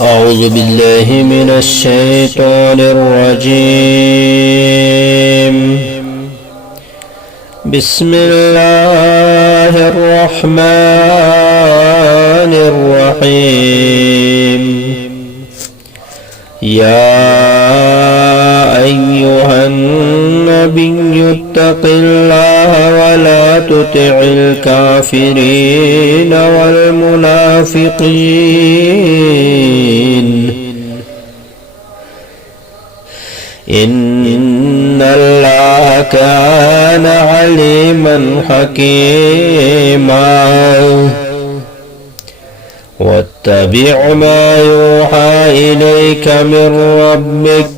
أعوذ بالله من الشيطان الرجيم. بسم الله الرحمن الرحيم. يا أيها النبي اتق الله ولا تطع الكافرين والمنافقين إن الله كان عليما حكيما. واتبع ما يوحى إليك من ربك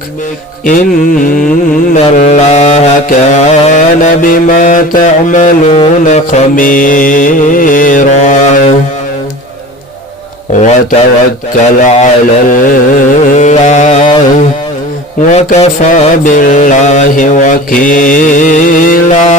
إن الله كان بما تعملون خبيرا. وتوكل على الله وكفى بالله وكيلا.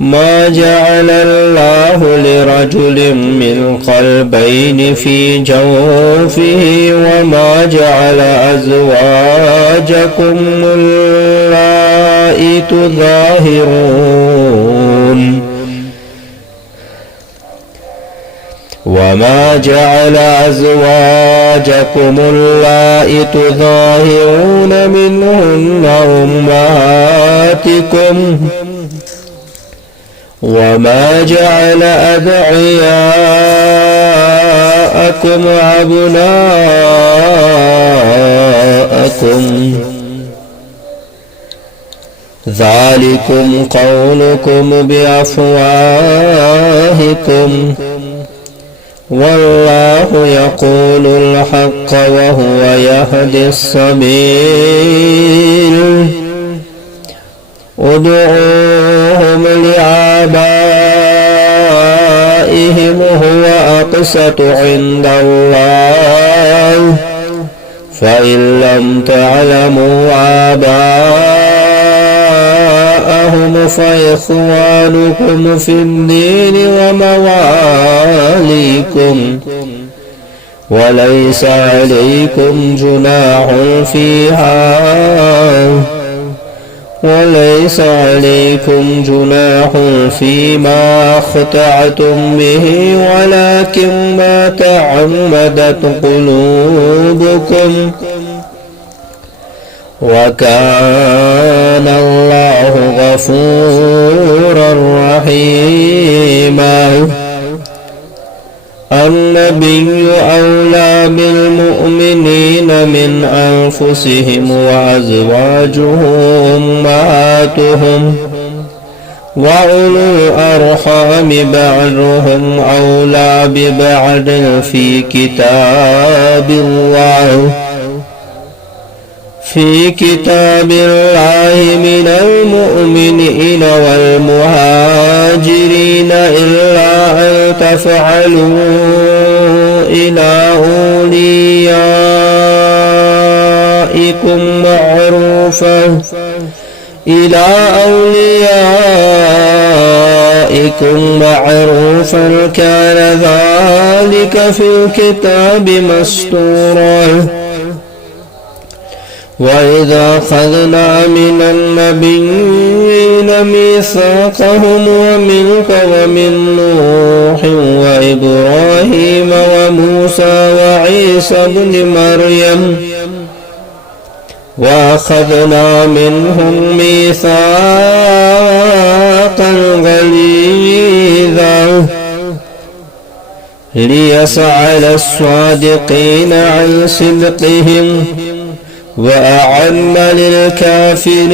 ما جعل الله لرجل من قلبين في جوفه وما جعل أزواجكم اللائي تظاهرون وما جعل أزواجكم اللائي تظاهرون منهن أمهاتكم وما جعل أدعياءكم أبناءكم ذلكم قولكم بأفواهكم والله يقول الحق وهو يهدي السبيل. ادعوهم لآبائهم هو أقسط عند الله فإن لم تعلموا آباءهم فإخوانكم في الدين ومواليكم وليس عليكم جناح فيما أخطأتم به ولكن ما تعمدت قلوبكم وكان الله غفورا رحيما. النبي أولى بالمؤمنين من أنفسهم وأزواجه أمهاتهم وأولو الأرحام بعضهم أولى ببعض في كتاب الله من المؤمنين والمهاجرين إلا أن تفعلوا إلى أوليائكم معروفا كان ذلك في الكتاب مسطورا. وإذا أخذنا من النبيين ميثاقهم ومنك ومن نوح وإبراهيم وموسى وعيسى ابن مريم وأخذنا منهم ميثاقا غليظا ليسأل الصادقين عن صدقهم وأعد للكافرين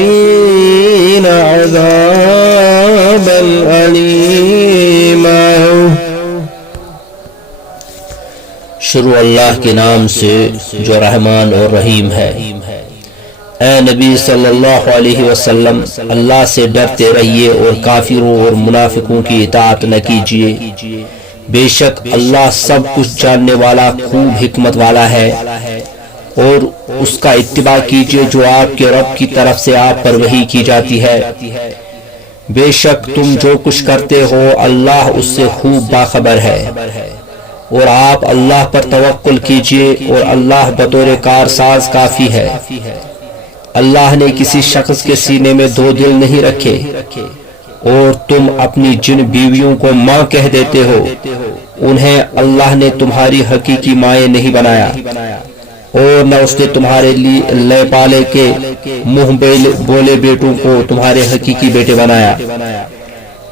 عذابا أليما. شروع اللہ کے نام سے جو رحمان اور رحیم ہے۔ اے نبی صلی اللہ علیہ وسلم اللہ سے ڈرتے رہیے اور کافروں اور منافقوں کی اطاعت نہ کیجیے، بے شک اللہ سب کچھ جاننے والا خوب حکمت والا ہے، اور اس کا اتباع کیجیے جو آپ کے رب کی طرف سے آپ پر وحی کی جاتی ہے، بے شک تم جو کچھ کرتے ہو اللہ اس سے خوب باخبر ہے۔ اور آپ اللہ پر توکل کیجئے اور اللہ بطور کارساز کافی ہے۔ اللہ نے کسی شخص کے سینے میں دو دل نہیں رکھے اور تم اپنی جن بیویوں کو ماں کہہ دیتے ہو انہیں اللہ نے تمہاری حقیقی مائیں نہیں بنایا، اور نہ اس نے تمہارے لے پالے کے منہ بولے بیٹوں کو تمہارے حقیقی بیٹے بنایا۔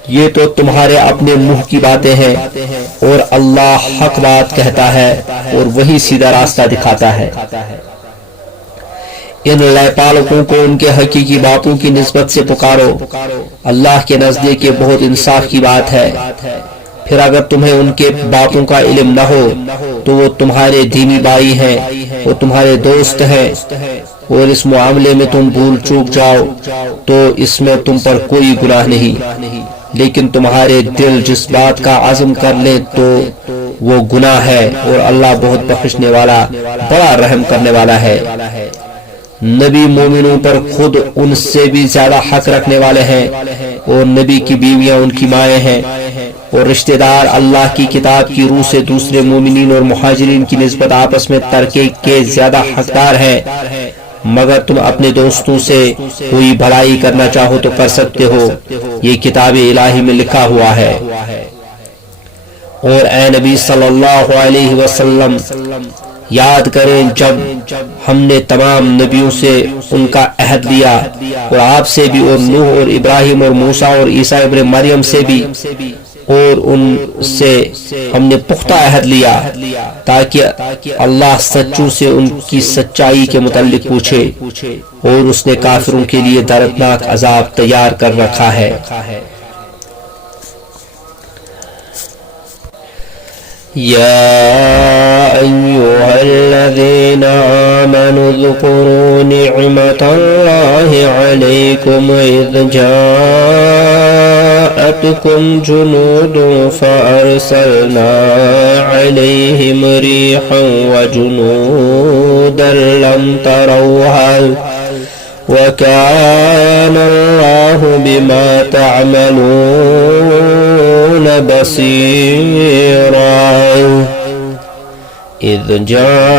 یہ تو تمہارے اپنے منہ کی باتیں ہیں، اور اللہ حق بات کہتا ہے اور وہی سیدھا راستہ دکھاتا ہے۔ ان لے پالکوں کو ان کے حقیقی باپوں کی نسبت سے پکارو، اللہ کے نزدیک یہ بہت انصاف کی بات ہے۔ پھر اگر تمہیں ان کے باپوں کا علم نہ ہو تو وہ تمہارے دینی بھائی ہیں، وہ تمہارے دوست ہیں، اور اس معاملے میں تم بھول چوک جاؤ تو اس میں تم پر کوئی گناہ نہیں، لیکن تمہارے دل جس بات کا عزم کر لیں تو وہ گناہ ہے، اور اللہ بہت بخشنے والا بڑا رحم کرنے والا ہے۔ نبی مومنوں پر خود ان سے بھی زیادہ حق رکھنے والے ہیں، اور نبی کی بیویاں ان کی مائیں ہیں، اور رشتہ دار اللہ کی کتاب کی روح سے دوسرے مومنین اور مہاجرین کی نسبت آپس میں ترکے کے زیادہ حقدار ہیں، مگر تم اپنے دوستوں سے کوئی بھلائی کرنا چاہو تو کر سکتے ہو، یہ کتاب الہی میں لکھا ہوا ہے۔ اور اے نبی صلی اللہ علیہ وسلم یاد کریں جب ہم نے تمام نبیوں سے ان کا عہد لیا، اور آپ سے بھی، اور نوح اور ابراہیم اور موسیٰ اور عیسیٰ ابن مریم سے بھی، اور ان سے ہم نے پختہ عہد لیا تاکہ اللہ سچوں سے ان کی سچائی کے متعلق پوچھے، اور اس نے کافروں کے لیے دردناک عذاب تیار کر رکھا ہے۔ يا أيها الذين آمنوا اذكروا نعمة الله عليكم إذ جاءتكم جنود فأرسلنا عليهم ريحا وجنودا لم تروها وكان الله بما تعملون بصيرا إذ جاءوكم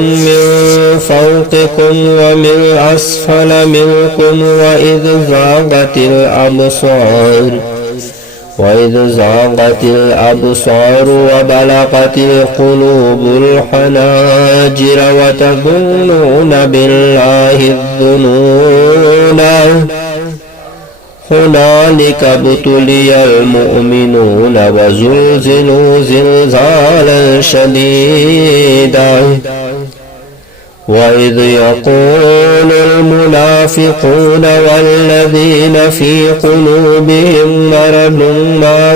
من فوقكم ومن أسفل منكم وإذ زاغت الأبصار وبلغت القلوب الحناجر وتظنون بالله الظنون هنالك ابتلي المؤمنون وزلزلوا زلزالا شديدا وإذ يقول المنافقون والذين في قلوبهم مرض ما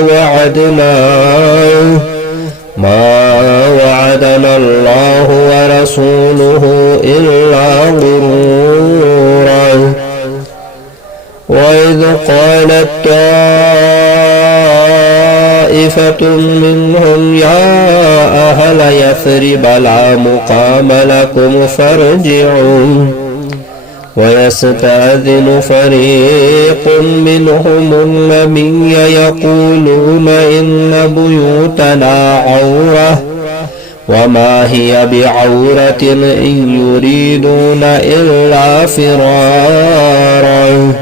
وعدنا الله ورسوله إلا غرورا وإذ قالت طائفة منهم يا أهل يثرب لا مقام لكم فارجعوا ويستأذن فريق منهم النبي يقولون إن بيوتنا عورة وما هي بعورة إن يريدون إلا فرارا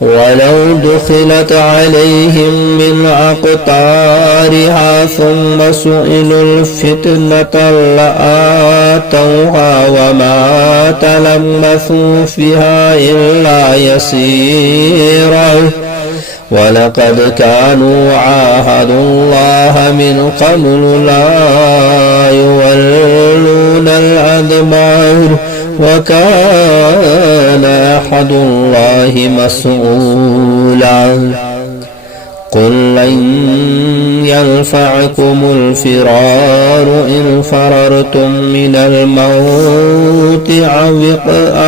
ولو دخلت عليهم من أقطارها ثم سئلوا الفتنة لآتوها وما تلمثوا فيها إلا يسيرا ولقد كانوا عاهدوا الله من قبل لا يولون الأدبار وكان أحد الله مسؤولا قل لن ينفعكم الفرار إن فررتم من الموت أو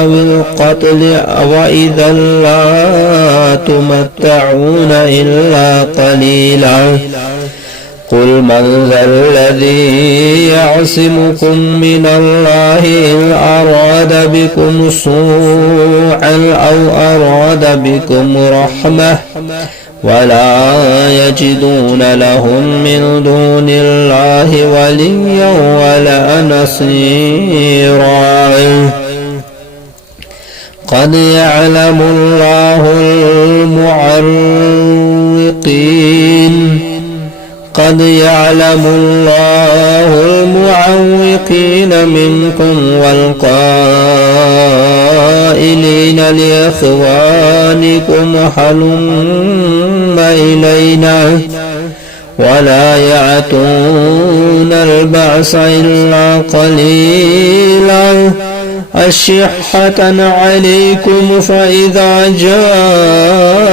القتل وإذا لا تمتعون إلا قليلا قل من ذا الذي يعصمكم من الله إن أراد بكم سوءا أو أراد بكم رحمة ولا يجدون لهم من دون الله وليا ولا نصيرا قد يعلم الله المعوقين منكم والقائلين لإخوانكم هلم إلينا ولا يأتون البأس إلا قليلا أشحة عليكم فإذا جاء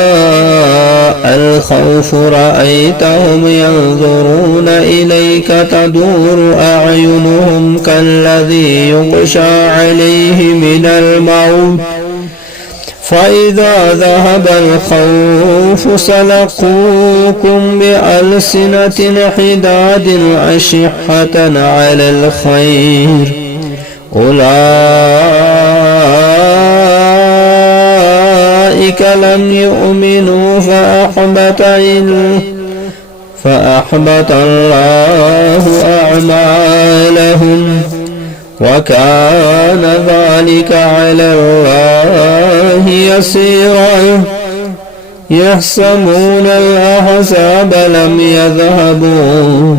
الخوف رأيتهم ينظرون إليك تدور أعينهم كالذي يغشى عليه من الموت فإذا ذهب الخوف سلقوكم بألسنة حداد أشحة على الخير أولئك لم يؤمنوا فأحبط الله أعمالهم وكان ذلك على الله يسيرا يحسبون الأحزاب لم يذهبوا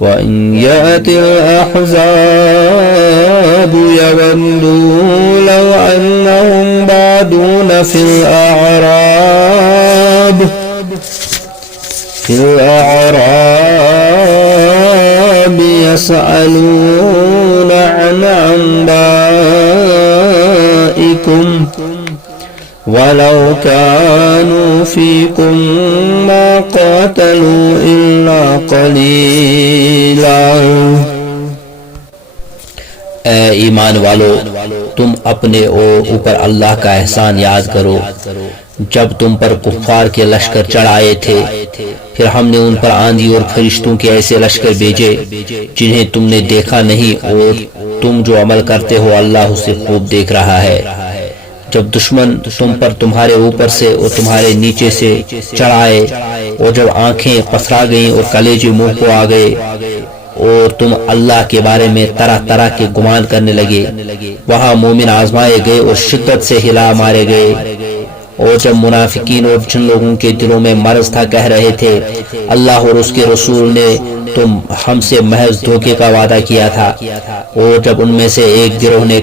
وإن يأتي الأحزاب يودوا لو أنهم بادون في الأعراب يسألون عن أنبائكم ولو كانوا فيكم ما قاتلوا إلا قليلا. اے ایمان والو، تم اپنے اوپر اللہ کا احسان یاد کرو جب تم پر کفار کے لشکر چڑھائے تھے، پھر ہم نے ان پر آندھی اور فرشتوں کے ایسے لشکر بھیجے جنہیں تم نے دیکھا نہیں، اور تم جو عمل کرتے ہو اللہ اسے خوب دیکھ رہا ہے. جب دشمن تم پر تمہارے اوپر سے اور تمہارے نیچے سے چڑھائے اور جب آنکھیں پسرا گئیں اور کلیجے منہ کو آ گئے اور تم اللہ کے بارے میں طرح طرح کے گمان کرنے لگے، وہاں مومن آزمائے گئے اور شدت سے ہلا مارے گئے. اور جب منافقین اور جن لوگوں کے دلوں میں مرض تھا کہہ رہے تھے اللہ اور اس کے رسول نے تم ہم سے محض دھوکے کا وعدہ کیا تھا، اور جب ان میں سے ایک گروہ نے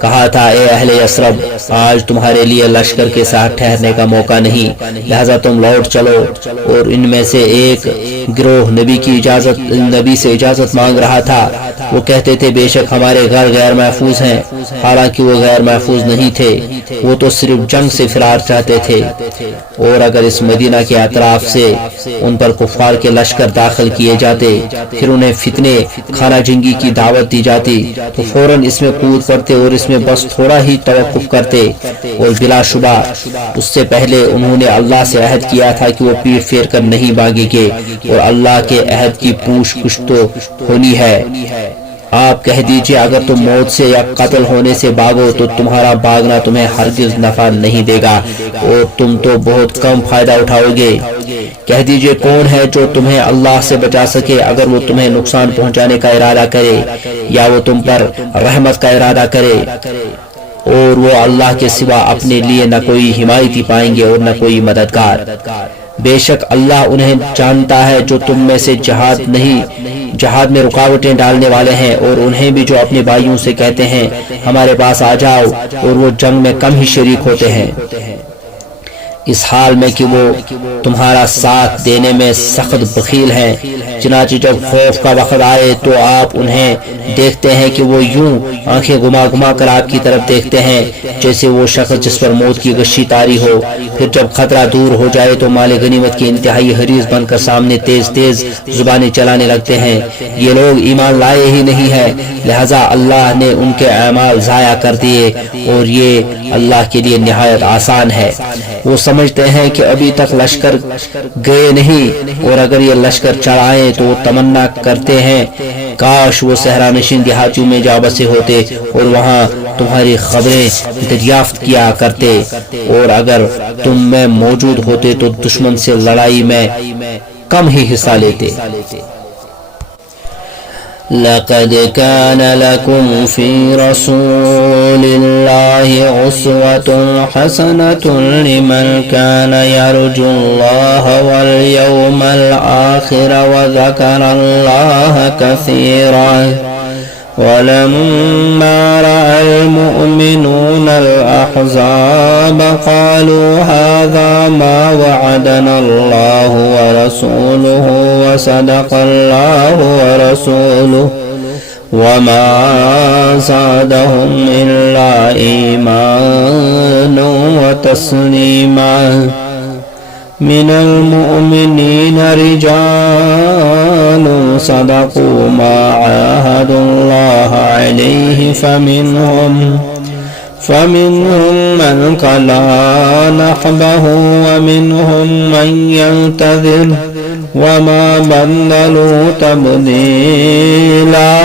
کہا تھا اے اہل یثرب آج تمہارے لیے لشکر کے ساتھ ٹھہرنے کا موقع نہیں، لہذا تم لوٹ چلو، اور ان میں سے ایک گروہ نبی سے اجازت مانگ رہا تھا. وہ کہتے تھے بے شک ہمارے گھر غیر محفوظ ہیں، حالانکہ وہ غیر محفوظ نہیں تھے، وہ تو صرف جنگ سے فرار چاہتے تھے. اور اگر اس مدینہ کے اطراف سے ان پر کفار کے لشکر داخل کیے جاتے، پھر انہیں فتنے خانہ جنگی کی دعوت دی جاتی تو فوراً اس میں کود پڑتے اور اس میں بس تھوڑا ہی توقف کرتے. اور بلا شبہ اس سے پہلے انہوں نے اللہ سے عہد کیا تھا کہ وہ پیٹ پھیر کر نہیں بھاگیں گے، اور اللہ کے عہد کی پوچھ گچھ تو ہونی ہے. آپ کہہ دیجئے اگر تم موت سے یا قتل ہونے سے بھاگو تو تمہارا بھاگنا تمہیں ہرگز نفع نہیں دے گا اور تم تو بہت کم فائدہ اٹھاؤ گے. کہہ دیجئے کون ہے جو تمہیں اللہ سے بچا سکے اگر وہ تمہیں نقصان پہنچانے کا ارادہ کرے یا وہ تم پر رحمت کا ارادہ کرے، اور وہ اللہ کے سوا اپنے لیے نہ کوئی حمایتی پائیں گے اور نہ کوئی مددگار. بے شک اللہ انہیں جانتا ہے جو تم میں سے جہاد میں رکاوٹیں ڈالنے والے ہیں، اور انہیں بھی جو اپنے بھائیوں سے کہتے ہیں ہمارے پاس آ جاؤ، اور وہ جنگ میں کم ہی شریک ہوتے ہیں، اس حال میں کہ وہ تمہارا ساتھ دینے میں سخت بخیل ہیں. چنانچہ جب خوف کا وقت آئے تو آپ انہیں دیکھتے ہیں کہ وہ یوں آنکھیں گما کر آپ کی طرف دیکھتے ہیں جیسے وہ شخص جس پر موت کی غشی طاری ہو. پھر جب خطرہ دور ہو جائے تو مال غنیمت کی انتہائی حریص بن کر سامنے تیز زبانیں چلانے لگتے ہیں. یہ لوگ ایمان لائے ہی نہیں ہے، لہذا اللہ نے ان کے اعمال ضائع کر دیے، اور یہ اللہ کے لیے نہایت آسان ہے. وہ سمجھتے ہیں کہ ابھی تک لشکر گئے نہیں، اور اگر یہ لشکر چڑھائیں تو وہ تمنا کرتے ہیں کاش وہ صحرا نشین دیہاتیوں میں جا بسے ہوتے اور وہاں تمہاری خبریں دریافت کیا کرتے، اور اگر تم میں موجود ہوتے تو دشمن سے لڑائی میں کم ہی حصہ لیتے۔ لقد كان لكم في رسول الله أسوة حسنة لمن كان يرجو الله واليوم الآخر وذكر الله كثيرا ولما رأى المؤمنون الأحزاب قالوا هذا ما وعدنا الله ورسوله وصدق الله ورسوله وما زادهم إلا إيمانا وتسليما من المؤمنين رجال صدقوا ما عاهدوا الله عليه فمنهم من قضى نحبه ومنهم من ينتظر وما بدلوا تبديلا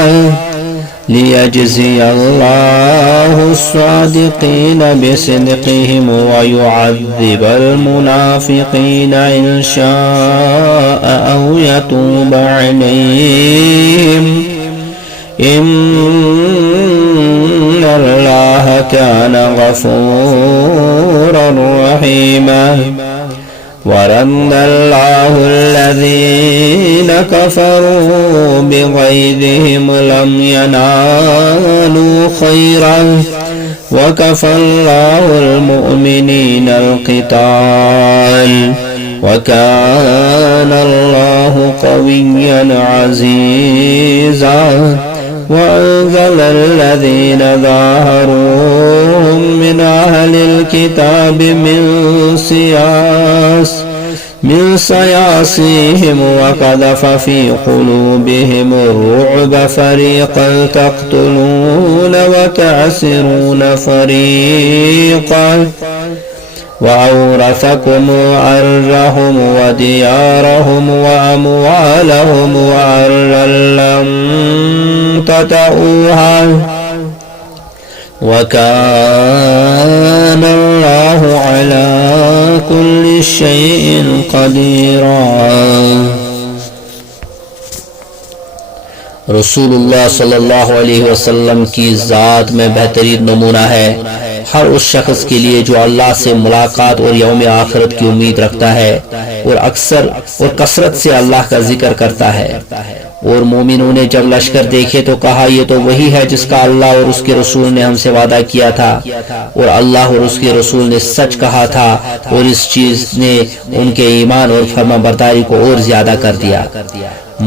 ليجزي الله الصادقين بصدقهم ويعذب المنافقين إن شاء أو يتوب عليهم إن الله كان غفورا رحيما ورد الله الذين كفروا بغيظهم لم ينالوا خيرا وكفى الله المؤمنين القتال وكان الله قويا عزيزا وأنزل الذين ظاهروهم من أهل الكتاب من صياصيهم وقذف في قلوبهم الرعب فريقا تقتلون وتأسرون فريقا وأورثكم أرضهم وديارهم وأموالهم وأرضا لم تطئوها وكان الله على كل شيء قديرا۔ رسول اللہ صلی اللہ علیہ وسلم کی ذات میں بہترین نمونہ ہے ہر اس شخص کے لیے جو اللہ سے ملاقات اور یوم آخرت کی امید رکھتا ہے اور اکثر اور کثرت سے اللہ کا ذکر کرتا ہے۔ اور مومنوں نے جب لشکر دیکھے تو کہا یہ تو وہی ہے جس کا اللہ اور اس کے رسول نے ہم سے وعدہ کیا تھا، اور اللہ اور اس کے رسول نے سچ کہا تھا، اور اس چیز نے ان کے ایمان اور فرما برداری کو اور زیادہ کر دیا۔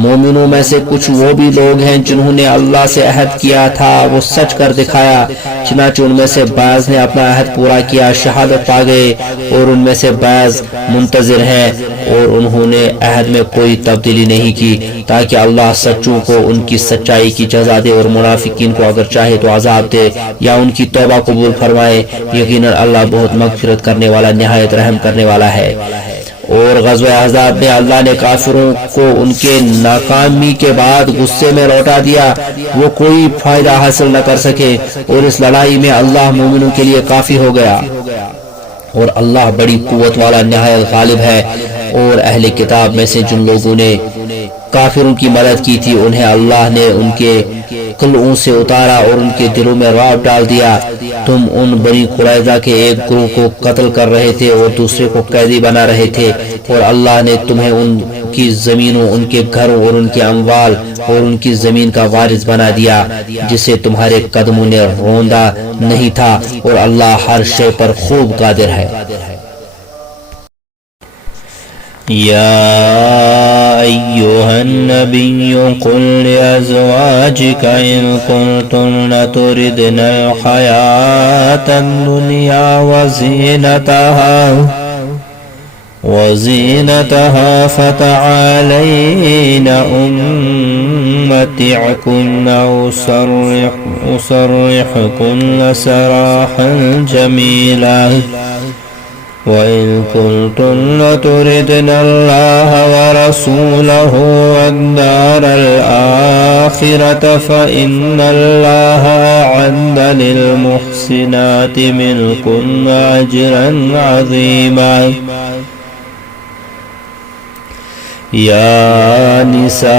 مومنوں میں سے کچھ وہ بھی لوگ ہیں جنہوں نے اللہ سے عہد کیا تھا، وہ سچ کر دکھایا، چنانچہ ان میں سے بعض نے اپنا عہد پورا کیا، شہادت پا گئے، اور ان میں سے بعض منتظر ہیں، اور انہوں نے عہد میں کوئی تبدیلی نہیں کی تاکہ اللہ سچوں کو ان کی سچائی کی جزا دے اور منافقین کو اگر چاہے تو عذاب دے یا ان کی توبہ قبول فرمائے۔ یقیناً اللہ بہت مغفرت کرنے والا نہایت رحم کرنے والا ہے۔ اور غزوہ احزاب میں اللہ نے کافروں کو ان کے ناکامی کے بعد غصے میں لوٹا دیا، وہ کوئی فائدہ حاصل نہ کر سکے، اور اس لڑائی میں اللہ مومنوں کے لیے کافی ہو گیا، اور اللہ بڑی قوت والا نہایت غالب ہے۔ اور اہل کتاب میں سے جن لوگوں نے کافروں کی مدد کی تھی انہیں اللہ نے ان کے قلعوں سے اتارا اور ان کے دلوں میں رعب ڈال دیا۔ تم ان بنی قریظہ کے ایک گروہ کو قتل کر رہے تھے اور دوسرے کو قیدی بنا رہے تھے، اور اللہ نے تمہیں ان کی زمینوں، ان کے گھروں اور ان کے اموال اور ان کی زمین کا وارث بنا دیا جسے تمہارے قدموں نے روندا نہیں تھا، اور اللہ ہر شے پر خوب قادر ہے۔ يا أيها النبي قل لأزواجك إن كنتن تردن الحياة الدنيا وزينتها فتعالين أمتعكن أسرحكن سراحا جميلا وإن كنتن تردن الله ورسوله والدار الآخرة فإن الله أعد للمحسنات منكن أجرا عظيما. يا نساء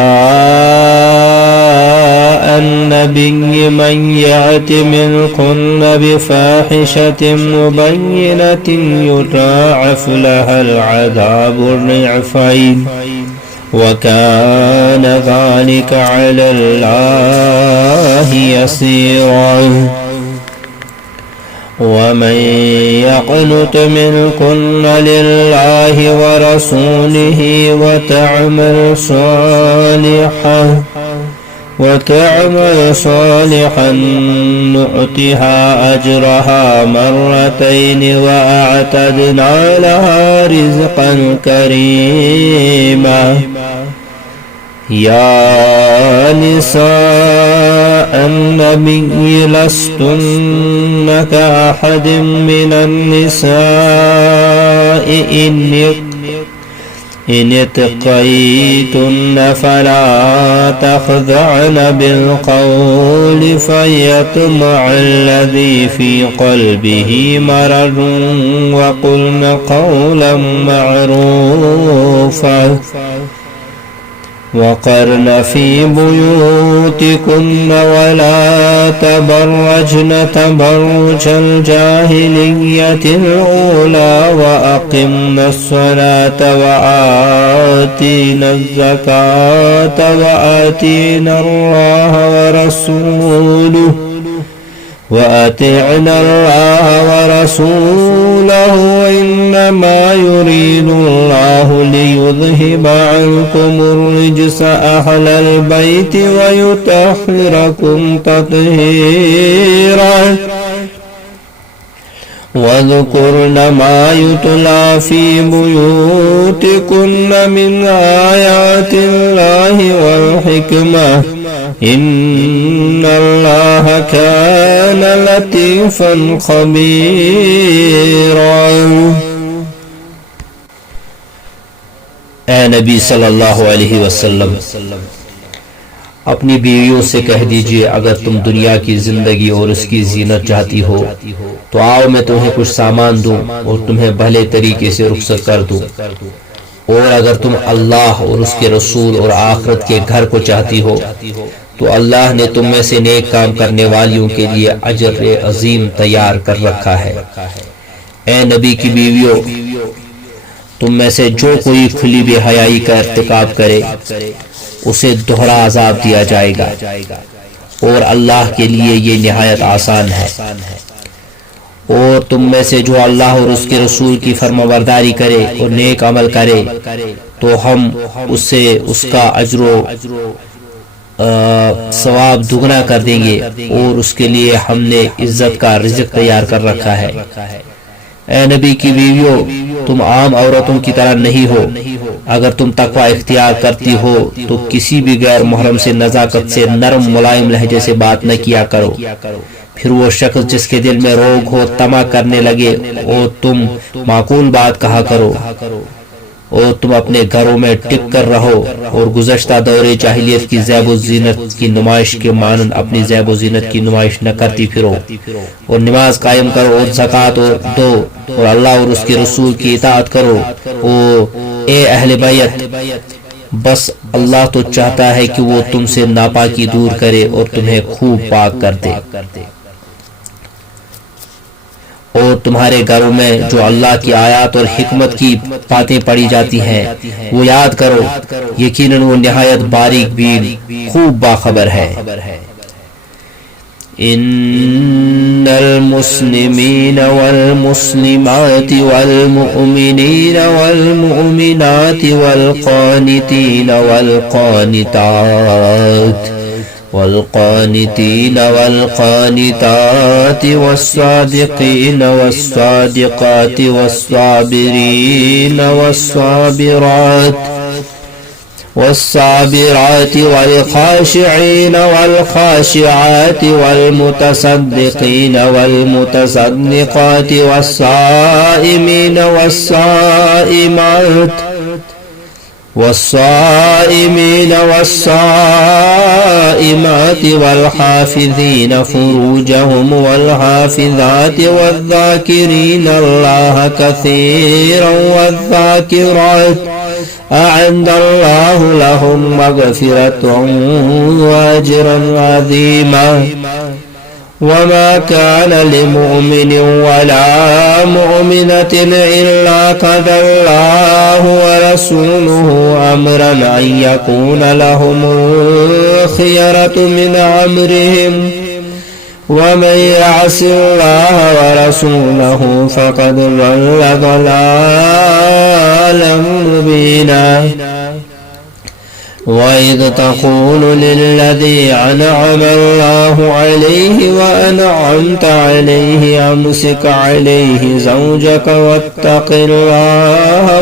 النبي من يأت منكن بفاحشة مبينة يضاعف لها العذاب ضعفين وكان ذلك على الله يسيرا. ومن يقنت منكن لله ورسوله وتعمل صالحا نؤتها أجرها مرتين وأعتدنا لها رزقا كريما. يا نساء النبي لستن كأحد من النساء إن اتقيتن فلا تخضعن بالقول فيطمع الذي في قلبه مرض وقلن قولا معروفا. وقرن في بيوتكن ولا تبرجن تبرج الجاهلية الأولى وأقمن الصلاة وآتينا الزكاة وآتينا الله ورسوله وأطعنا الله ورسوله إنما يريد الله ليذهب عنكم الرجس أهل البيت ويطهركم تطهيرا. واذكرن ما يتلى في بيوتكن من آيات الله والحكمة إن الله كان لطيفا خبيرا. اے نبی صلی اللہ علیہ وسلم اپنی بیویوں سے کہہ دیجئے اگر تم دنیا کی زندگی اور اس کی زینت چاہتی ہو تو آؤ میں تمہیں کچھ سامان دوں اور تمہیں بھلے طریقے سے رخصت کر دوں، اور اگر تم اللہ اور اس کے رسول اور آخرت کے گھر کو چاہتی ہو تو اللہ نے تم میں سے نیک کام کرنے والیوں کے لیے اجر عظیم تیار کر رکھا ہے۔ اے نبی کی بیویوں، تم میں سے جو کوئی کھلی بے حیائی کا ارتکاب کرے اسے دوہرا عذاب دیا جائے گا، اور اللہ کے لیے یہ نہایت آسان ہے۔ اور تم میں سے جو اللہ اور اس کے رسول کی فرمانبرداری کرے اور نیک عمل کرے تو ہم اسے اس کا اجر و ثواب دگنا کر دیں گے، اور اس کے لیے ہم نے عزت کا رزق تیار کر رکھا ہے۔ اے نبی کی بیویوں، تم عام عورتوں کی طرح نہیں ہو۔ اگر تم تقوی اختیار کرتی ہو تو کسی بھی غیر محرم سے نزاکت سے نرم ملائم لہجے سے بات نہ کیا کرو، پھر وہ شخص جس کے دل میں روگ ہو طمع کرنے لگے، اور تم معقول بات کہا کرو، اور تم اپنے گھروں میں ٹک کر رہو، اور گزشتہ دور جاہلیت کی زیب و زینت کی نمائش کے مانند اپنی زیب و زینت کی نمائش نہ کرتی پھرو، اور نماز قائم کرو اور زکوٰۃ دو، اور اللہ اور اس کے رسول کی اطاعت کرو۔ اے اہل بیت، بس اللہ تو چاہتا ہے کہ وہ تم سے ناپاکی دور کرے اور تمہیں خوب پاک کر دے، اور تمہارے گھروں میں جو اللہ کی آیات اور حکمت کی باتیں پڑھی جاتی ہیں وہ یاد کرو، یقیناً وہ نہایت باریک بین خوب باخبر ہے۔ ان المسلمین والمسلمات والمؤمنین والمؤمنات والقانتین والقانتين والقانتات والصادقين والصادقات والصابرين والصابرات والصابرات والخاشعين والخاشعات والمتصدقين والمتصدقات والصائمين والصائمات والحافظين فروجهم والحافظات والذاكرين الله كثيرا والذاكرات أعد الله لهم مغفرة وأجرا عظيما وما كان لمؤمن ولا مؤمنة إلا قضى الله ورسوله أمرا أن يكون لهم الخيرة من أمرهم ومن يعص الله ورسوله فقد ضل ضلالا مبينا وإذ تقول للذي أنعم الله عليه وأنعمت عليه أمسك عليه زوجك واتق الله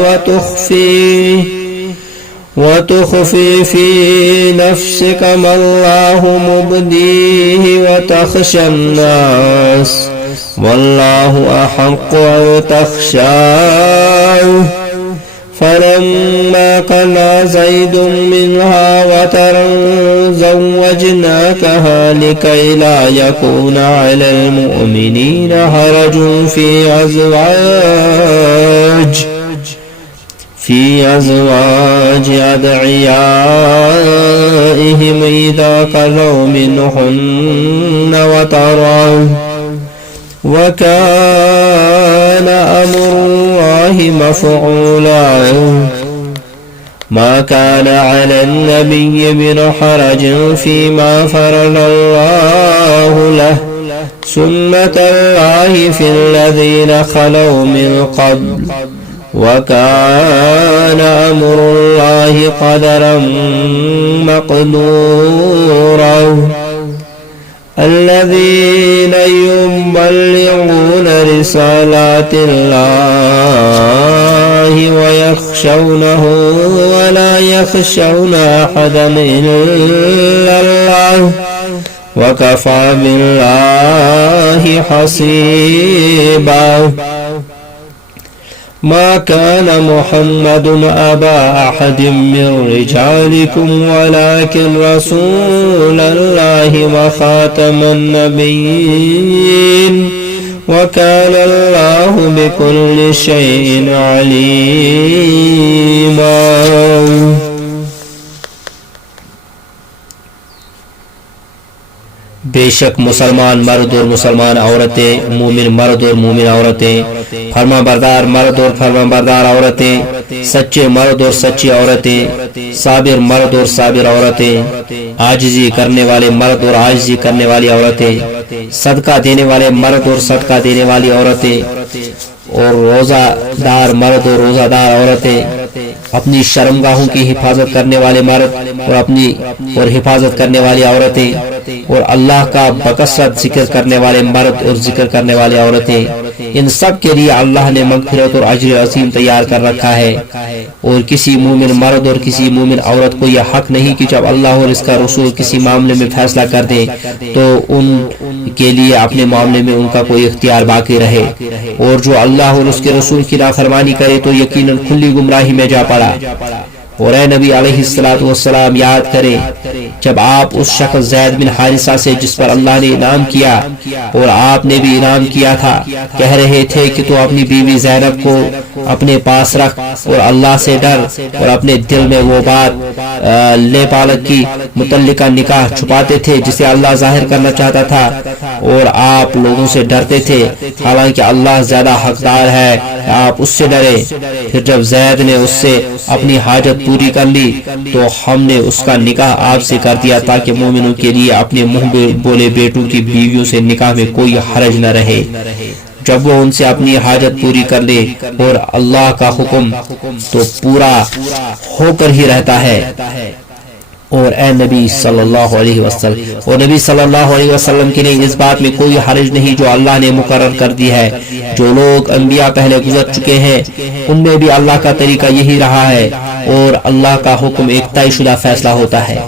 وتخفي في نفسك ما الله مبديه وتخشى الناس والله أحق أن تخشاه فلما قضى زيد منها وترا زوجناكها لكي لا يكون على المؤمنين حرج في أزواج أدعيائهم إذا قضوا منهن وترا وكان أمر الله مفعولا ما كان على النبي من حرج فيما فرض الله له سنة الله في الذين خلوا من قبل وكان أمر الله قدرا مقدورا الذين يبلغون رسالات الله ويخشونه ولا يخشون أحدا إلا الله وكفى بالله حسيبا ما كان محمد أبا أحد من رجالكم ولكن رسول الله وخاتم النبيين وكان الله بكل شيء عليما بے شک مسلمان مرد اور مسلمان عورتیں، مومن مرد اور مومن عورتیں، فرما بردار مرد اور فرما بردار عورتیں، سچے مرد اور سچی عورتیں، صابر مرد اور صابر عورتیں، عاجزی کرنے والے مرد اور عاجزی کرنے والی عورتیں، صدقہ دینے والے مرد اور صدقہ دینے والی عورتیں، اور روزہ دار مرد اور روزہ دار عورتیں، اپنی شرمگاہوں کی حفاظت کرنے والے مرد اور حفاظت کرنے والی عورتیں، اور اللہ کا بکثرت ذکر کرنے والے مرد اور ذکر کرنے والی عورتیں، ان سب کے لیے اللہ نے مغفرت اور اجر عظیم تیار کر رکھا ہے۔ اور کسی مومن مرد اور کسی مومن عورت کو یہ حق نہیں کہ جب اللہ اور اس کا رسول کسی معاملے میں فیصلہ کر دیں تو ان کے لیے اپنے معاملے میں ان کا کوئی اختیار باقی رہے، اور جو اللہ اور اس کے رسول کی نافرمانی کرے تو یقیناً کھلی گمراہی میں جا پڑا۔ اور اے نبی علیہ السلام یاد کریں جب آپ اس شخص زید بن حارثہ سے جس پر اللہ نے انعام کیا اور آپ نے بھی انعام کیا تھا کہہ رہے تھے کہ تو اپنی بیوی زینب کو اپنے پاس رکھ اور اللہ سے ڈر، اور اپنے دل میں وہ بات لے پالک کی متعلقہ نکاح چھپاتے تھے جسے اللہ ظاہر کرنا چاہتا تھا، اور آپ لوگوں سے ڈرتے تھے حالانکہ اللہ زیادہ حقدار ہے، آپ اس سے ڈرے۔ پھر جب زید نے اس سے اپنی حاجت پوری کر لی تو ہم نے اس کا نکاح آپ سے کر دیا تاکہ مومنوں کے لیے اپنے منہ بولے بیٹوں کی بیویوں سے نکاح میں کوئی حرج نہ رہے جب وہ ان سے اپنی حاجت پوری کر لے، اور اللہ کا حکم تو پورا ہو کر ہی رہتا ہے، اور اے نبی صلی اللہ علیہ وسلم، اور نبی صلی اللہ علیہ وسلم کے لیے اس بات میں کوئی حرج نہیں جو اللہ نے مقرر کر دی ہے۔ جو لوگ انبیاء پہلے گزر چکے ہیں ان میں بھی اللہ کا طریقہ یہی رہا ہے، اور اللہ کا حکم ایک طے شدہ فیصلہ ہوتا ہے۔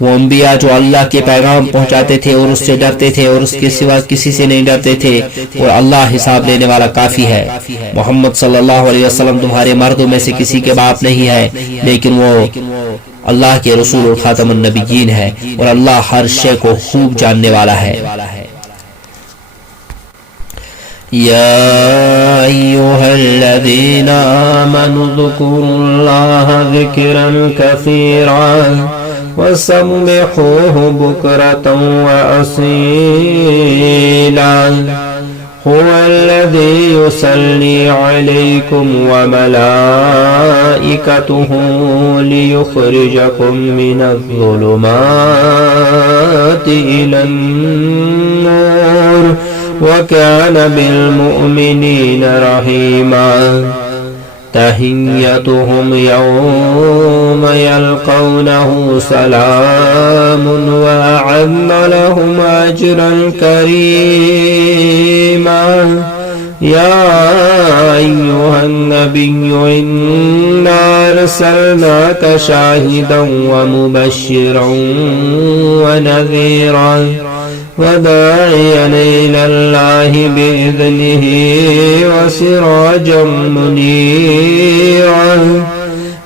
وہ انبیاء جو اللہ کے پیغام پہنچاتے تھے اور اس سے ڈرتے تھے اور اس کے سوا کسی سے نہیں ڈرتے تھے، اور اللہ حساب لینے والا کافی ہے۔ محمد صلی اللہ علیہ وسلم تمہارے مردوں میں سے کسی کے باپ نہیں ہے، لیکن وہ اللہ کے رسول اور خاتم النبیین ہے، اور اللہ ہر شے کو خوب جاننے والا ہے۔ يا أيها الذين آمنوا اذكروا الله ذكرا كثيرا وسبحوه بكرة وأصيلا هو الذي يصلي عليكم وملائكته ليخرجكم من الظلمات إلى النور وكان بالمؤمنين رحيما تحيتهم يوم يلقونه سلام وأعد لهم أجرا كريما يا أيها النبي إنا أرسلناك شاهدا ومبشرا ونذيرا وداعيا إلى الله بإذنه وسراجا منيرا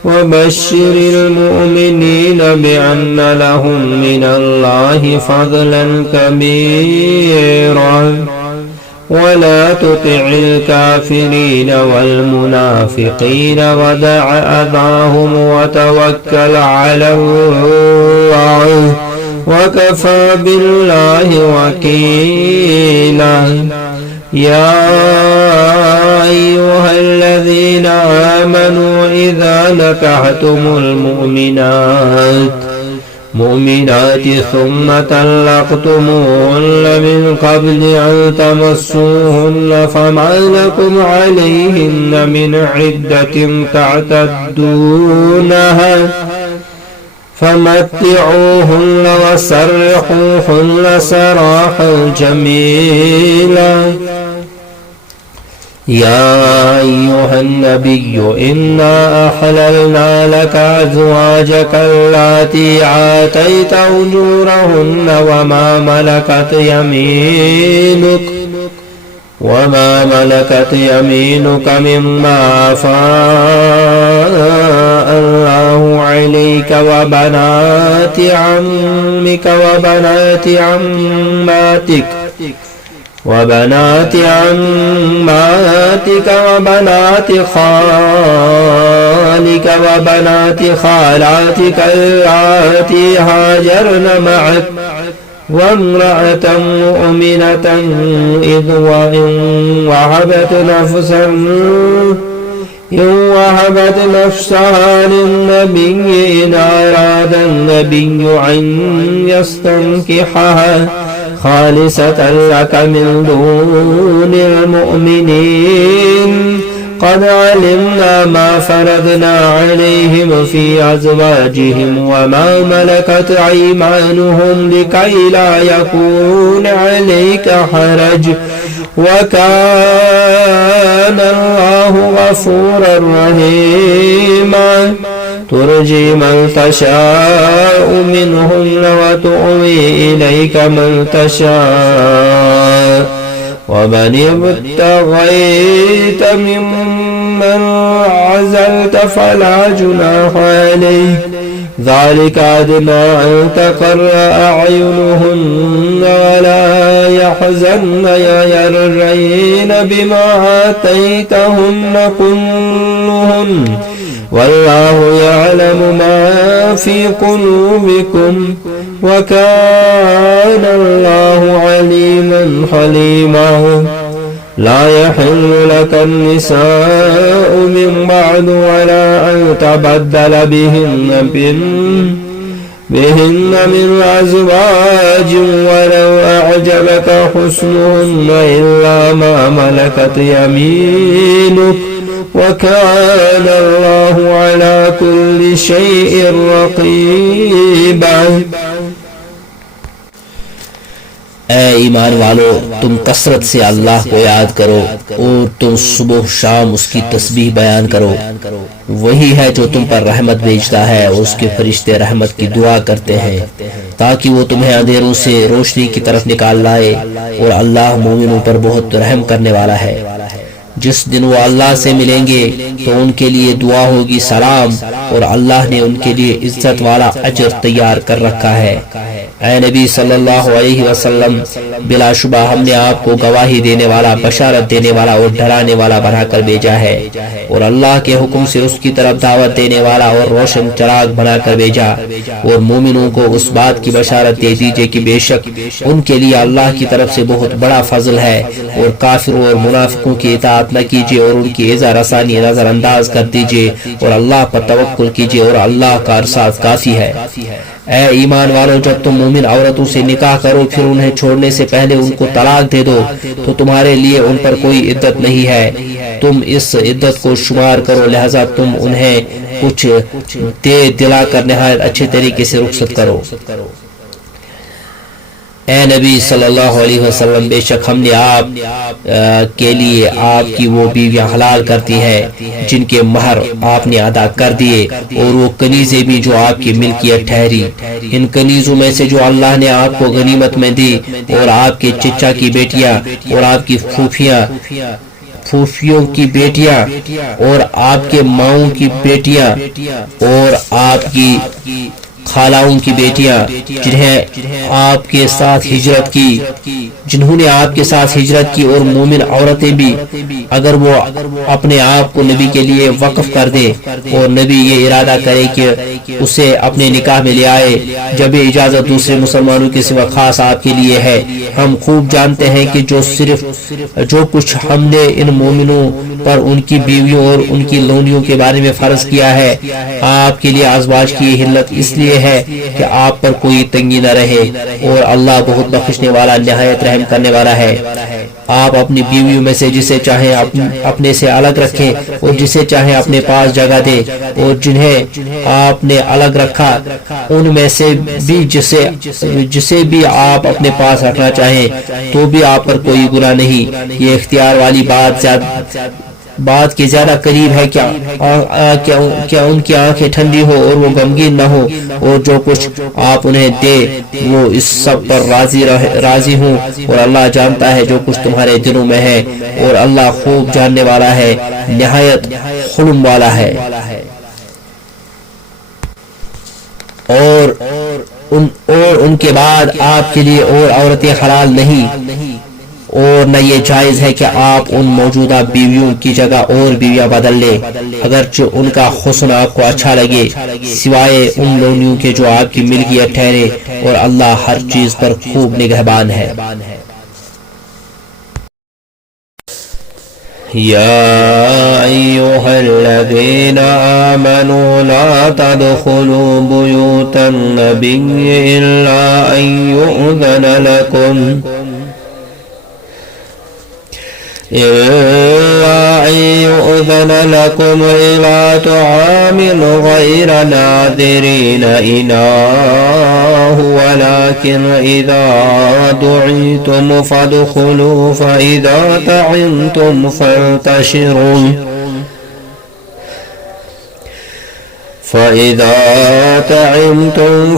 وبشر المؤمنين بأن لهم من الله فضلا كبيرا ولا تطع الكافرين والمنافقين ودع أذاهم وتوكل على الله وكفى بالله وكيلا يا أيها الذين آمنوا إذا نكحتم المؤمنات ثم طلقتموهن من قبل أن تمسوهن فما لكم عليهن من عدة تعتدونها فمتعوهن وسرحوهن سراحا جميلا يا أيها النبي إنا أحللنا لك أزواجك اللاتي آتيت أجورهن وما ملكت يمينك مما أفاء الله عليك وبنات عمك وبنات عماتك وبنات خالك وبنات خالاتك اللاتي هاجرن معك وامرأة مؤمنة إذ وهبت نفسها للنبي إن أراد النبي أن يستنكحها خالصة لك من دون المؤمنين قد علمنا ما فرضنا عليهم في أزواجهم وما ملكت أيمانهم لكي لا يكون عليك حرج وكان الله غفورا رحيما ترجي من تشاء منهن وتؤوي إليك من تشاء ومن ابتغيت ممن عزلت فلا جناح عليك ذلك أدنى أن تقر أعينهن ولا يحزن يرين بما آتيتهن كلهن والله يعلم ما في قلوبكم وكان الله عليما حليما لا يحل لك النساء من بعد ولا أن تبدل بهن من أزواج ولو أعجبك حسنهن إلا ما ملكت يمينك وكان الله على كل شيء رقيبا۔ اے ایمان والو، تم کثرت سے اللہ کو یاد کرو اور تم صبح شام اس کی تسبیح بیان کرو۔ وہی ہے جو تم پر رحمت بھیجتا ہے اور اس کے فرشتے رحمت کی دعا کرتے ہیں تاکہ وہ تمہیں اندھیروں سے روشنی کی طرف نکال لائے، اور اللہ مومنوں پر بہت رحم کرنے والا ہے۔ جس دن وہ اللہ سے ملیں گے تو ان کے لیے دعا ہوگی سلام، اور اللہ نے ان کے لیے عزت والا اجر تیار کر رکھا ہے۔ اے نبی صلی اللہ علیہ وسلم، بلا شبہ ہم نے آپ کو گواہی دینے والا، بشارت دینے والا اور ڈرانے والا بنا کر بھیجا ہے، اور اللہ کے حکم سے اس کی طرف دعوت دینے والا اور روشن چراغ بنا کر بھیجا۔ اور مومنوں کو اس بات کی بشارت دے دیجئے کہ بے شک ان کے لیے اللہ کی طرف سے بہت بڑا فضل ہے، اور کافروں اور منافقوں کی اطاعت نہ کیجیے اور ان کی اذا رسانی نظر انداز کر دیجیے، اور اللہ پر توکل کیجیے، اور اللہ کا ارشاد کافی ہے۔ اے ایمان والو، جب تم مومن عورتوں سے نکاح کرو پھر انہیں چھوڑنے سے پہلے ان کو طلاق دے دو تو تمہارے لیے ان پر کوئی عدت نہیں ہے، تم اس عدت کو شمار کرو، لہذا تم انہیں کچھ دے دلا کر نہایت اچھے طریقے سے رخصت کرو۔ اے نبی صلی اللہ علیہ وسلم، بے شک ہم نے آپ کے لیے آپ کی وہ بیویاں حلال کرتی ہیں جن کے مہر آپ نے ادا کر دیے، اور وہ کنیزیں بھی جو آپ کی ملکیت ٹھہری۔ ان کنیزوں میں سے جو اللہ نے آپ کو غنیمت میں دی، اور آپ کے چچا کی بیٹیاں اور آپ کی پھوپھیوں کی بیٹیاں اور آپ کے ماؤں کی بیٹیاں اور آپ کی خالاؤں کی بیٹیاں جنہوں نے آپ کے ساتھ ہجرت کی، اور مومن عورتیں بھی اگر وہ اپنے آپ کو نبی کے لیے وقف کر دے اور نبی یہ ارادہ کرے کہ اسے اپنے نکاح میں لے آئے، جب یہ اجازت دوسرے مسلمانوں کے سوا خاص آپ کے لیے ہے۔ ہم خوب جانتے ہیں کہ جو کچھ ہم نے ان مومنوں پر ان کی بیویوں اور ان کی لونیوں کے بارے میں فرض کیا ہے، آپ کے لیے ازواج کی حلت اس لیے ہے کہ آپ پر کوئی تنگی نہ رہے، اور اللہ بہت بخشنے والا نہایت رحم کرنے والا ہے۔ آپ اپنی بیویوں میں سے جسے چاہیں اپنے سے الگ رکھیں اور جسے چاہیں اپنے پاس جگہ دیں، اور جنہیں آپ نے الگ رکھا ان میں سے بھی جسے بھی آپ اپنے پاس رکھنا چاہیں تو بھی آپ پر کوئی گناہ نہیں۔ یہ اختیار والی بات کے زیادہ قریب ہے کیا ان کی آنکھیں ٹھنڈی ہو اور وہ غمگین نہ ہو، اور جو کچھ آپ انہیں دے وہ اس سب پر راضی ہوں، اور اللہ جانتا ہے جو کچھ تمہارے دلوں میں ہے، اور اللہ خوب جاننے والا ہے، نہایت حلم والا ہے۔ اور ان کے بعد آپ کے لیے اور عورتیں حلال نہیں، اور نہ یہ جائز ہے کہ آپ ان موجودہ بیویوں کی جگہ اور بیویاں بدل لیں، اگرچہ ان کا حسن آپ کو اچھا لگے، سوائے ان لونیوں کے جو آپ کی ملکیت ٹھہرے، اور اللہ ہر چیز پر خوب نگہبان ہے۔ يا أيها الذين آمنوا لا تدخلوا بيوت النبي إلا أن يؤذن لكم إلى طعام غير ناظرين إناه، ولكن إذا دعيتم فادخلوا فإذا طعمتم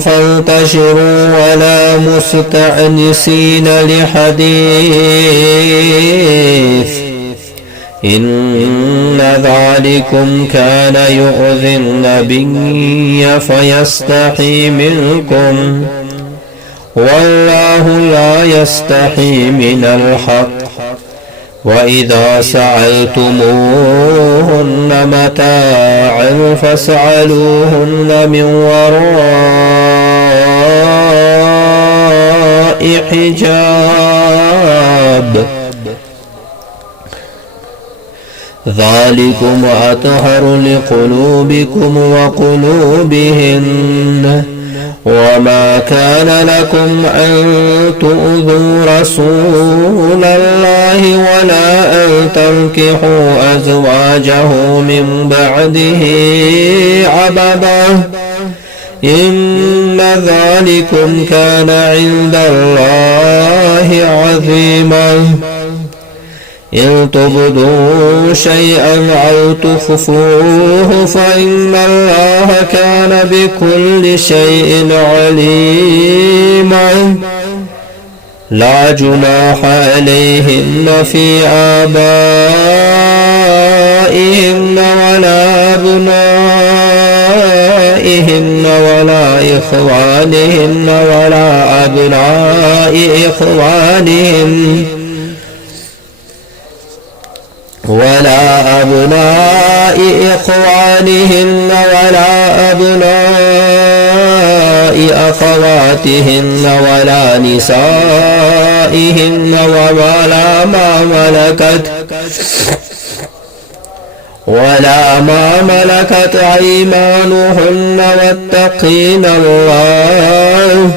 فانتشروا ولا مستأنسين لحديث، إن ذلكم كان يؤذي النبي فيستحي منكم، والله لا يستحي من الحق، وَإِذَا سَأَلْتُمُوهُنَّ مَتَاعًا فَاسْأَلُوهُنَّ مِنْ وَرَاءِ حِجَابٍ ذَلِكُمْ أَطْهَرُ لِقُلُوبِكُمْ وَقُلُوبِهِنَّ وما كان لكم أن تؤذوا رسول الله ولا أن تنكحوا أزواجه من بعده أبدا إن ذلكم كان عند الله عظيما إن تبدوا شيئا أو تخفوه فإن الله كان بكل شيء عليما لا جناح عليهن في آبائهن ولا أبنائهن ولا إخوانهن ولا أبناء إخوانهن ولا أبناء إخوانهن ولا أبناء أخواتهن ولا نسائهن ولا ما ملكت أيمانهن واتقين الله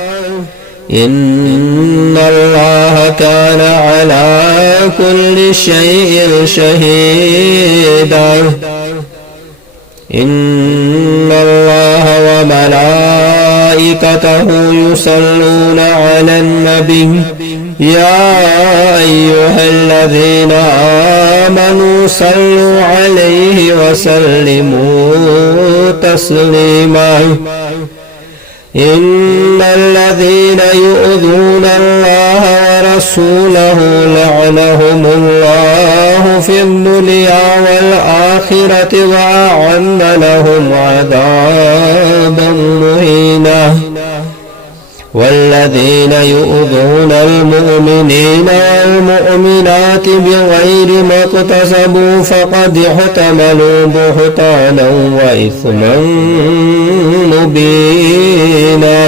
إن الله كان على كل شيء شهيدا إن الله وملائكته يصلون على النبي يا أيها الذين آمنوا صلوا عليه وسلموا تسليما إن الذين يؤذون الله ورسوله لعنهم الله في الدنيا والآخرة وأعد لهم عذابا مهينا والذين يؤذون المؤمنين والمؤمنات بغير ما اكتسبوا فقد احتملوا بهتانا وإثما مبينا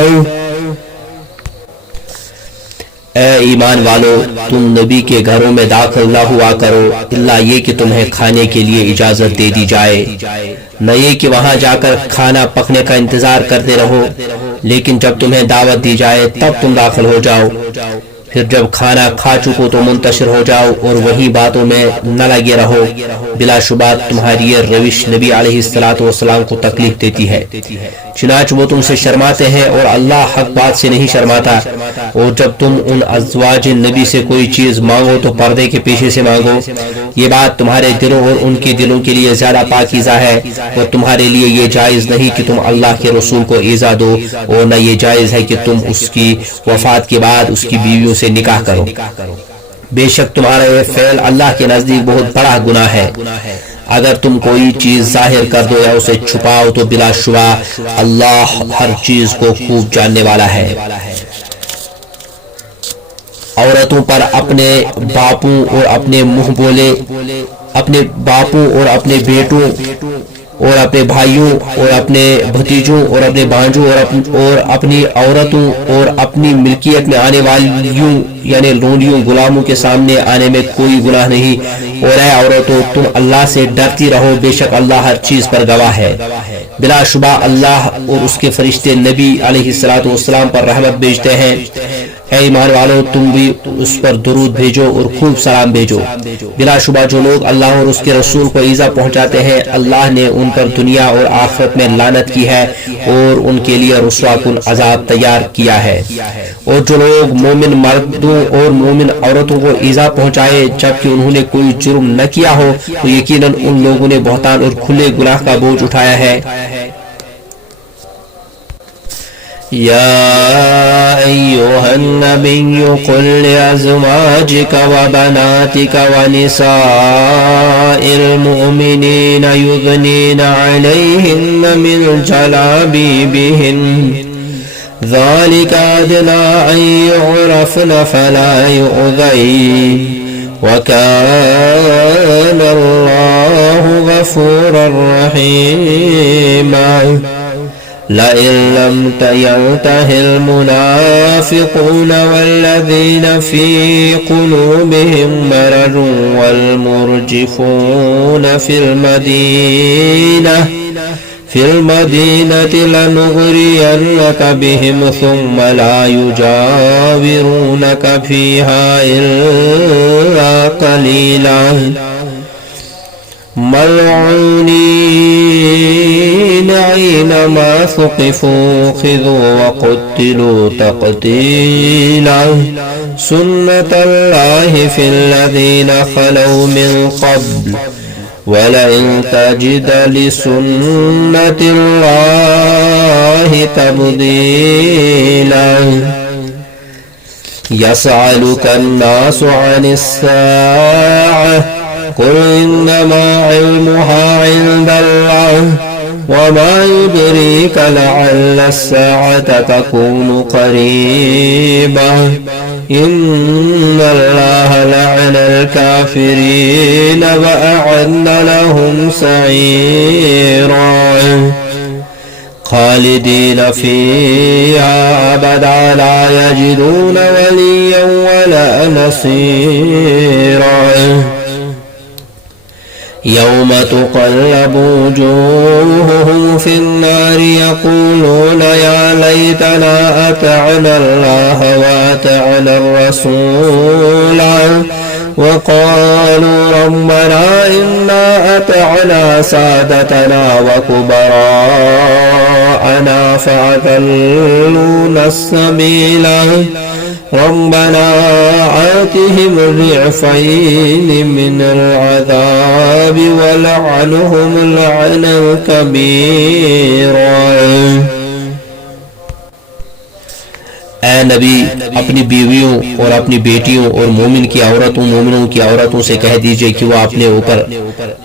اے ایمان والو تم نبی کے گھروں میں داخل نہ ہوا کرو الا یہ کہ تمہیں کھانے کے لیے اجازت دے دی جائے، نہ یہ کہ وہاں جا کر کھانا پکنے کا انتظار کرتے رہو، لیکن جب تمہیں دعوت دی جائے تب تم داخل ہو جاؤ، پھر جب کھانا کھا چکو تو منتشر ہو جاؤ اور وہی باتوں میں نہ لگے رہو، بلا شبہ تمہاری یہ روش نبی علیہ السلام کو تکلیف دیتی ہے، چنانچہ وہ تم سے شرماتے ہیں اور اللہ حق بات سے نہیں شرماتا، اور جب تم ان ازواج نبی سے کوئی چیز مانگو تو پردے کے پیچھے سے مانگو، یہ بات تمہارے دلوں اور ان کے دلوں کے لیے زیادہ پاکیزہ ہے، اور تمہارے لیے یہ جائز نہیں کہ تم اللہ کے رسول کو ایذا دو، اور نہ یہ جائز ہے کہ تم اس کی وفات کے بعد اس کی بیویوں سے نکاح کرو، بے شک تمہارا یہ فعل اللہ کے نزدیک بہت بڑا گناہ ہے، اگر تم کوئی چیز ظاہر کر دو یا اسے چھپاؤ تو بلا شبہ اللہ ہر چیز کو خوب جاننے والا ہے۔ عورتوں پر اپنے باپوں اور اپنے منہ بولے، اپنے باپوں اور اپنے بیٹوں اور اپنے بھائیوں اور اپنے بھتیجوں اور اپنے بھانجوں اور اپنی عورتوں اور اپنی ملکیت میں آنے والیوں یعنی لونڈیوں غلاموں کے سامنے آنے میں کوئی گناہ نہیں، اور اے عورتوں تم اللہ سے ڈرتی رہو، بے شک اللہ ہر چیز پر گواہ ہے، بلا شبہ اللہ اور اس کے فرشتے نبی علیہ السلام پر رحمت بھیجتے ہیں، اے ایمان والو تم بھی اس پر درود بھیجو اور خوب سلام بھیجو، بلا شبہ جو لوگ اللہ اور اس کے رسول کو ایذا پہنچاتے ہیں اللہ نے ان پر دنیا اور آخرت میں لعنت کی ہے اور ان کے لیے رسوا کن عذاب تیار کیا ہے، اور جو لوگ مومن مردوں اور مومن عورتوں کو ایذا پہنچائے جبکہ انہوں نے کوئی جرم نہ کیا ہو تو یقیناً ان لوگوں نے بہتان اور کھلے گناہ کا بوجھ اٹھایا ہے۔ يا أيها النبي قل لأزواجك وبناتك ونساء المؤمنين يدنين عليهن من جلابيبهن ذلك أدنى أن يعرفن فلا يؤذين وكان الله غفورا رحيما لئن لم ينته المنافقون والذين في قلوبهم مرض والمرجفون في المدينة في المدينة لنغرينك بهم ثم لا يجاورونك فيها إلا قليلا ملعونين أينما ثقفوا خذوا وقتلوا تقتيلا سنة الله في الذين خلوا من قبل ولئن تجد لسنة الله تبديلا يسألك الناس عن الساعة قل إنما علمها عند الله وما يدريك لعل الساعة تكون قريبا إن الله لعن الكافرين وأعد لهم سعيرا خالدين فيها أبدا لا يجدون وليا ولا نصيرا يوم تقلب وجوههم في النار يقولون يا ليتنا أطعنا الله وأطعنا الرسول وقالوا ربنا إنا أطعنا سادتنا وكبراءنا فأضلونا السبيلا ربنا آتهم ضعفين من العذاب ولعنهم لعنا كبيرا اے نبی اپنی بیویوں اور اپنی بیٹیوں اور مومنوں کی عورتوں سے کہہ دیجئے کہ وہ اپنے اوپر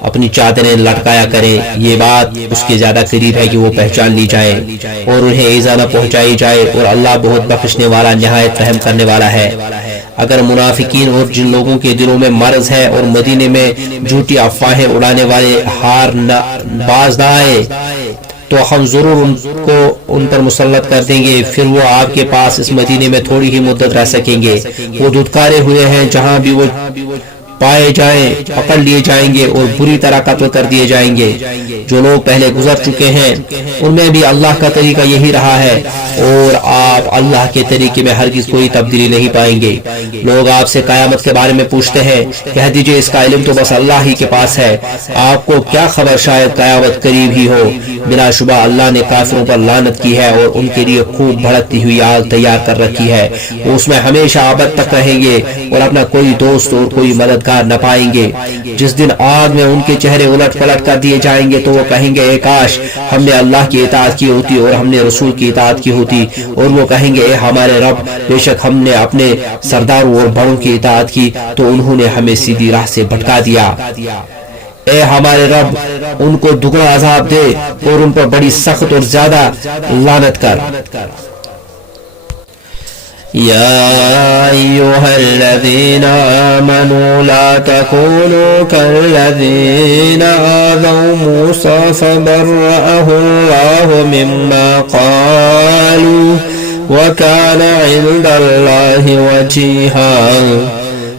اپنی چادریں لٹکایا کریں، یہ بات اس کے زیادہ قریب ہے کہ وہ پہچان لی جائے اور انہیں ایذا نہ پہنچائی جائے، اور اللہ بہت بخشنے والا نہایت رحم کرنے والا ہے۔ اگر منافقین اور جن لوگوں کے دلوں میں مرض ہے اور مدینے میں جھوٹی افواہیں اڑانے والے ہار باز نہ آئے تو ہم ضرور ان پر مسلط کر دیں گے، پھر وہ آپ کے پاس اس مدینے میں تھوڑی ہی مدت رہ سکیں گے۔ وہ دھتکارے ہوئے ہیں، جہاں بھی وہ پائے جائیں پکڑ لیے جائیں گے اور بری طرح قتل کر دیے جائیں گے۔ جو لوگ پہلے گزر چکے ہیں ان میں بھی اللہ کا طریقہ یہی رہا ہے، اور آپ اللہ کے طریقے میں ہرگز کوئی تبدیلی نہیں پائیں گے۔ لوگ آپ سے قیامت کے بارے میں پوچھتے ہیں، کہہ دیجئے اس کا علم تو بس اللہ ہی کے پاس ہے، آپ کو کیا خبر، شاید قیامت قریب ہی ہو۔ بلا شبہ اللہ نے کافروں پر لعنت کی ہے اور ان کے لیے خوب بھڑکتی ہوئی آگ تیار کر رکھی ہے، وہ اس میں ہمیشہ ابد تک رہیں گے اور اپنا کوئی دوست اور کوئی مددگار نہ پائیں گے۔ جس دن آگ میں ان کے چہرے الٹ پلٹ کر دیے جائیں گے تو وہ کہیں گے اے کاش ہم نے اللہ کی اطاعت کی ہوتی اور ہم نے رسول کی اطاعت کی ہوتی، اور وہ کہیں گے اے ہمارے رب بے شک ہم نے اپنے سرداروں اور بڑوں کی اطاعت کی تو انہوں نے ہمیں سیدھی راہ سے بھٹکا دیا۔ اے ہمارے رب ان کو دگنا عذاب دے اور ان پر بڑی سخت اور زیادہ لعنت کر۔ يا أيها الذين آمنوا لا تكونوا كالذين آذوا موسى فبرأه الله مما قالوا وكان عند الله وجيها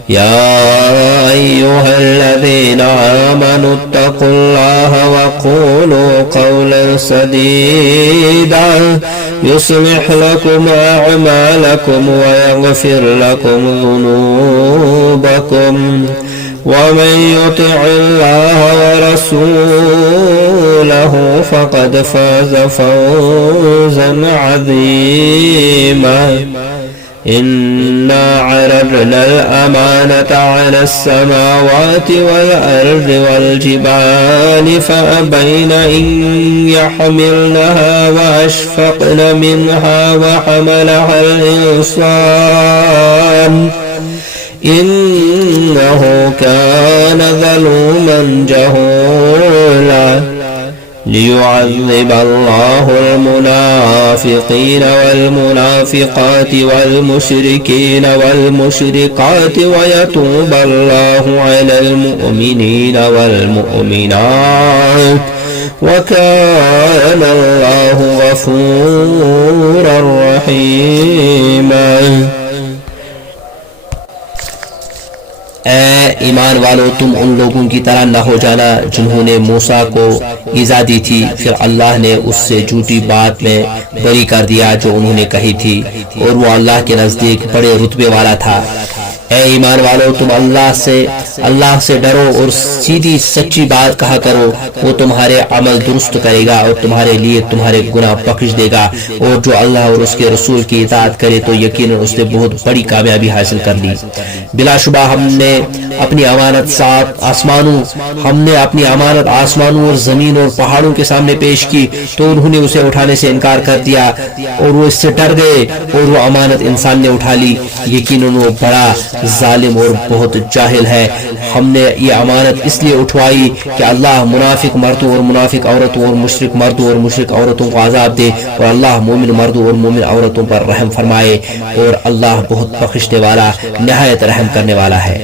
يا أيها الذين آمنوا اتقوا الله وقولوا قولا سديدا يصلح لكم أعمالكم ويغفر لكم ذنوبكم ومن يطع الله ورسوله فقد فاز فوزا عظيما إنا عرضنا الأمانة على السماوات والأرض والجبال فأبين أن يحملنها وأشفقن منها وحملها الإنسان إنه كان ظلوما جهولا ليعذب الله المنافقين والمنافقات والمشركين والمشركات ويتوب الله على المؤمنين والمؤمنات وكان الله غفورا رحيما۔ اے ایمان ایمان والو تم ان لوگوں کی طرح نہ ہو جانا جنہوں نے موسیٰ کو ایذا دی تھی، پھر اللہ نے اس سے جھوٹی بات میں بری کر دیا جو انہوں نے کہی تھی، اور وہ اللہ کے نزدیک بڑے رتبے والا تھا۔ اے ایمان والو تم اللہ سے ڈرو اور سیدھی سچی بات کہا کرو، وہ تمہارے عمل درست کرے گا اور تمہارے لیے تمہارے گناہ بخش دے گا، اور جو اللہ اور اس کے رسول کی اطاعت کرے تو یقیناً اس نے بہت بڑی کامیابی حاصل کر لی۔ بلا شبہ ہم نے اپنی امانت آسمانوں اور زمین اور پہاڑوں کے سامنے پیش کی تو انہوں نے اسے اٹھانے سے انکار کر دیا اور وہ اس سے ڈر گئے، اور وہ امانت انسان نے اٹھا لی، یقیناً وہ بڑا ظالم اور بہت جاہل ہے۔ ہم نے یہ امانت اس لیے اٹھوائی کہ اللہ منافق مردوں اور منافق عورتوں اور مشرک مردوں اور مشرک عورتوں کو عذاب دے، اور اللہ مومن مردوں اور مومن عورتوں پر رحم فرمائے، اور اللہ بہت بخشنے والا نہایت رحم کرنے والا ہے۔